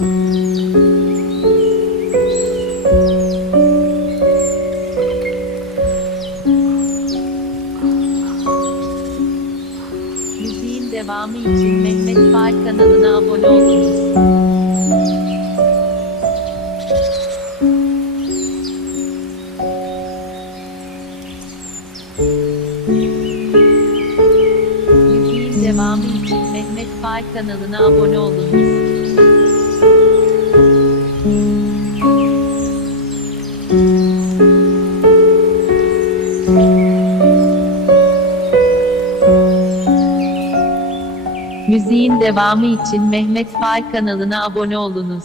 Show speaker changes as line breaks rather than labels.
Müziğin devamı için Mehmet Faik kanalına abone olunuz. Müziğin devamı için Mehmet Faik kanalına abone olunuz. Müziğin devamı için Mehmet Fay kanalına abone olunuz.